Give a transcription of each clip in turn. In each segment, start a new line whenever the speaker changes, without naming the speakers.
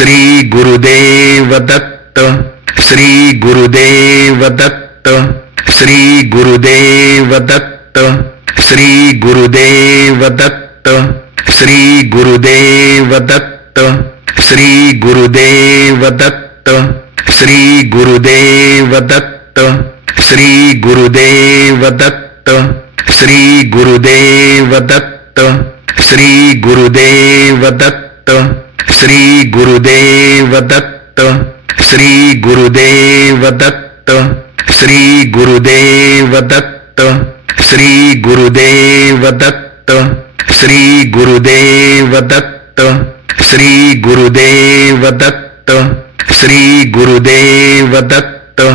ಶ್ರೀ ಗುರುದೇವ ದತ್ತ ಶ್ರೀ ಗುರುದೇವ ದತ್ತ ಶ್ರೀ ಗುರುದೇವ ದತ್ತ ಶ್ರೀ ಗುರುದೇವ ದತ್ತ ಶ್ರೀ ಗುರುದೇವ ದತ್ತ ಶ್ರೀ ಗುರುದೇವ ದತ್ತ ಶ್ರೀ ಗುರುದೇವ ದತ್ತ ಶ್ರೀ ಗುರುದೇವ ದತ್ತ ಶ್ರೀ ಗುರುದೇವ ದತ್ತ ಶ್ರೀ ಗುರುದೇವ ದತ್ತ ದತ್ತ ೀ ಗುರುದೇವದ ಗುರುದೇವದ ಗುರುದೇವದ ಗುರುದೇವದ ಗುರುದೇವದ ಗುರುದೇವದ ಗುರುದೇವದ ದತ್ತ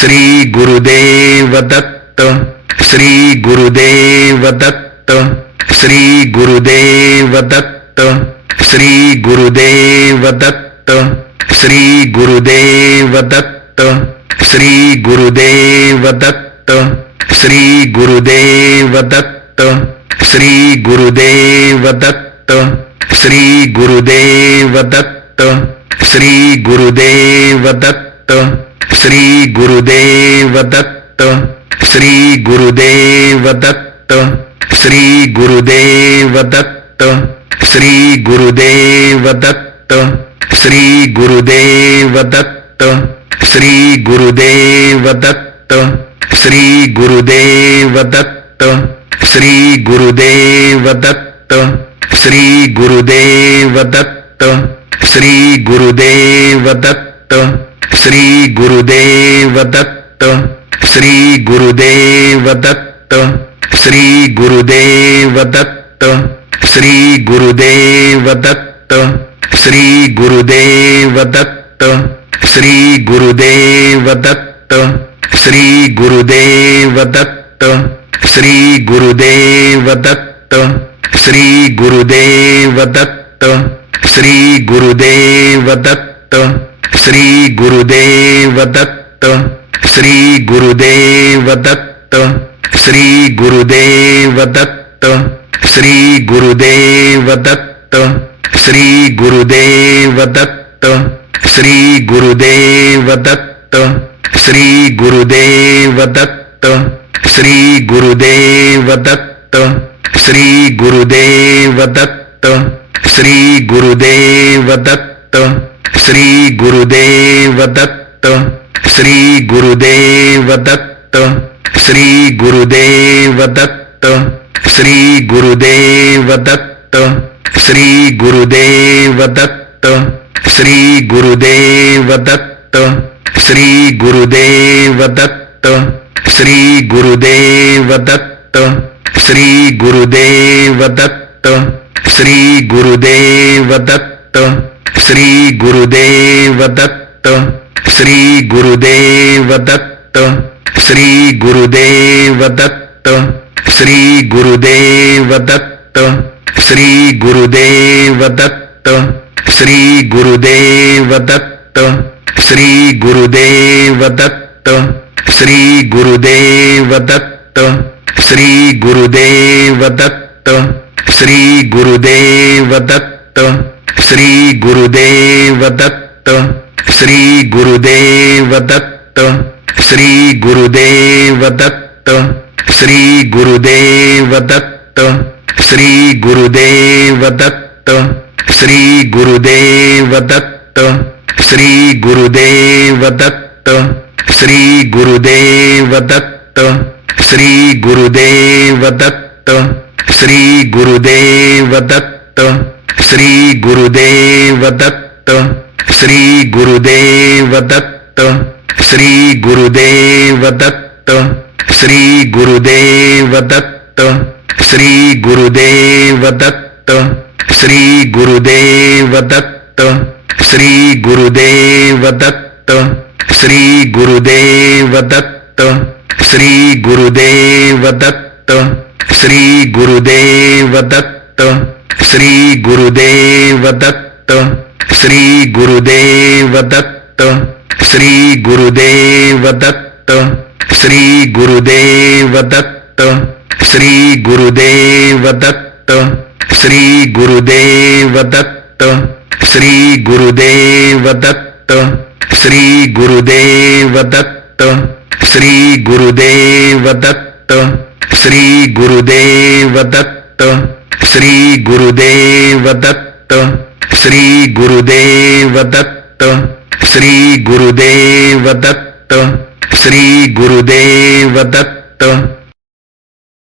ಶ್ರೀ ದತ್ತ ದತ್ತ ದತ್ತ ದತ್ತ ದತ್ತ ದತ್ತ ಶ್ರೀ ಶ್ರೀ ಶ್ರೀ ಶ್ರೀ ಶ್ರೀ ಶ್ರೀ ಗುರುದೇವದ ದತ್ತ ಶ್ರೀ ಗುರುದೇವ ದತ್ತ ಶ್ರೀ ಗುರುದೇವ ದತ್ತ ಶ್ರೀ ಗುರುದೇವ ದತ್ತ ಶ್ರೀ ಗುರುದೇವ ದತ್ತ ಶ್ರೀ ಗುರುದೇವ ದತ್ತ ಶ್ರೀ ಗುರುದೇವ ದತ್ತ ಶ್ರೀ ಗುರುದೇವ ದತ್ತ ಶ್ರೀ ಗುರುದೇವ ದತ್ತ ಶ್ರೀ ಗುರುದೇವ ದತ್ತ ಶ್ರೀ ಗುರುದೇವ ದತ್ತ ದತ್ತ ಶ್ರೀ ಗುರುದೇವ ದತ್ತ ಶ್ರೀ ಗುರುದೇವ ದತ್ತ ಶ್ರೀ ಗುರುದೇವ ದತ್ತ ಶ್ರೀ ಗುರುದೇವ ದತ್ತ ಶ್ರೀ ಗುರುದೇವ ದತ್ತ ಶ್ರೀ ಗುರುದೇವ ದತ್ತ ಶ್ರೀ ಗುರುದೇವ ದತ್ತ ಶ್ರೀ ಗುರುದೇವ ದತ್ತ ಶ್ರೀ ಗುರುದೇವ ದತ್ತ ಶ್ರೀ ಗುರುದೇವ ದತ್ತ ಶ್ರೀ ಗುರುದೇವ ದತ್ತ ಶ್ರೀ ಗುರುದೇವ ದತ್ತ ಶ್ರೀ ಗುರುದೇವ ದತ್ತ ಶ್ರೀ ಗುರುದೇವ ದತ್ತ ಶ್ರೀ ಗುರುದೇವ ದತ್ತ ಶ್ರೀ ಗುರುದೇವ ದತ್ತ ಶ್ರೀ ಗುರುದೇವ ದತ್ತ ಶ್ರೀ ಗುರುದೇವ ದತ್ತ ಶ್ರೀ ಗುರುದೇವ ದತ್ತ ಶ್ರೀ ಗುರುದೇವ ದತ್ತ ದತ್ತ ಶ್ರೀ ಗುರುದೇವ ದತ್ತ ಶ್ರೀ ಗುರುದೇವ ದತ್ತ ಶ್ರೀ ಗುರುದೇವ ದತ್ತ ಶ್ರೀ ಗುರುದೇವ ದತ್ತ ಶ್ರೀ ಗುರುದೇವ ದತ್ತ ಶ್ರೀ ಗುರುದೇವ ದತ್ತ ಶ್ರೀ ಗುರುದೇವ ದತ್ತ ಶ್ರೀ ಗುರುದೇವ ದತ್ತ ಶ್ರೀ ಗುರುದೇವ ದತ್ತ ಶ್ರೀ ಗುರುದೇವ ದತ್ತ ಶ್ರೀ ಗುರುದೇವ ದತ್ತ ಶ್ರೀ ಗುರುದೇವ ದತ್ತ ಶ್ರೀ ಗುರುದೇವ ದತ್ತ ಶ್ರೀ ಗುರುದೇವ ದತ್ತ ಶ್ರೀ ಗುರುದೇವ ದತ್ತ ಶ್ರೀ ಗುರುದೇವ ದತ್ತ ಶ್ರೀ ಗುರುದೇವ ದತ್ತ ಶ್ರೀ ಗುರುದೇವ ದತ್ತ ಶ್ರೀ ಗುರುದೇವ ದತ್ತ ಶ್ರೀ ಗುರುದೇವ ದತ್ತ ಶ್ರೀ ಗುರುದೇವ ದತ್ತ ದತ್ತ ಶ್ರೀ ಗುರುದೇವ ದತ್ತ ಶ್ರೀ ಗುರುದೇವ ದತ್ತ ಶ್ರೀ ಗುರುದೇವ ದತ್ತ ಶ್ರೀ ಗುರುದೇವ ದತ್ತ ಶ್ರೀ ಗುರುದೇವ ದತ್ತ ಶ್ರೀ ಗುರುದೇವ ದತ್ತ ಶ್ರೀ ಗುರುದೇವ ದತ್ತ ಶ್ರೀ ಗುರುದೇವ ದತ್ತ ಶ್ರೀ ಗುರುದೇವ ದತ್ತ ಶ್ರೀ ಗುರುದೇವ ದತ್ತ ದತ್ತ ಶ್ರೀ ಗುರು ದೇವ ದತ್ತ ಶ್ರೀ ಗುರು ದತ್ತ ಶ್ರೀ ಗುರು ದತ್ತ ಶ್ರೀ ಗುರು ದತ್ತ ಶ್ರೀ ಗುರು ದತ್ತ ಶ್ರೀ ಗುರು ದತ್ತ ಶ್ರೀ ಗುರು ದತ್ತ ಶ್ರೀ ಗುರು ದತ್ತ ಶ್ರೀ ಗುರು ದತ್ತ ಶ್ರೀ ಗುರು ದತ್ತ ಶ್ರೀ ಗುರುದೇವ ದತ್ತ ಶ್ರೀ ಗುರುದೇವ ದತ್ತ ಶ್ರೀ ಗುರುದೇವ ದತ್ತ ಶ್ರೀ ಗುರುದೇವ ದತ್ತ ಶ್ರೀ ಗುರುದೇವ ದತ್ತ ಶ್ರೀ ಗುರುದೇವ ದತ್ತ ಶ್ರೀ ಗುರುದೇವ ದತ್ತ ಶ್ರೀ ಗುರುದೇವ ದತ್ತ ಶ್ರೀ ಗುರುದೇವ ದತ್ತ ಶ್ರೀ ಗುರುದೇವ ದತ್ತ ದತ್ತ ಶ್ರೀ ಗುರುದೇವ ದತ್ತ ಶ್ರೀ ಗುರುದೇವ ದತ್ತ ಶ್ರೀ ಗುರುದೇವ ದತ್ತ ಶ್ರೀ ಗುರುದೇವ ದತ್ತ ಶ್ರೀ ಗುರುದೇವ ದತ್ತ ಶ್ರೀ ಗುರುದೇವ ದತ್ತ ಶ್ರೀ ಗುರುದೇವ ದತ್ತ ಶ್ರೀ ಗುರುದೇವ ದತ್ತ ಶ್ರೀ ಗುರುದೇವ ದತ್ತ ಶ್ರೀ ಗುರುದೇವ ದತ್ತ ದತ್ತ श्री गुरुदेव दत्त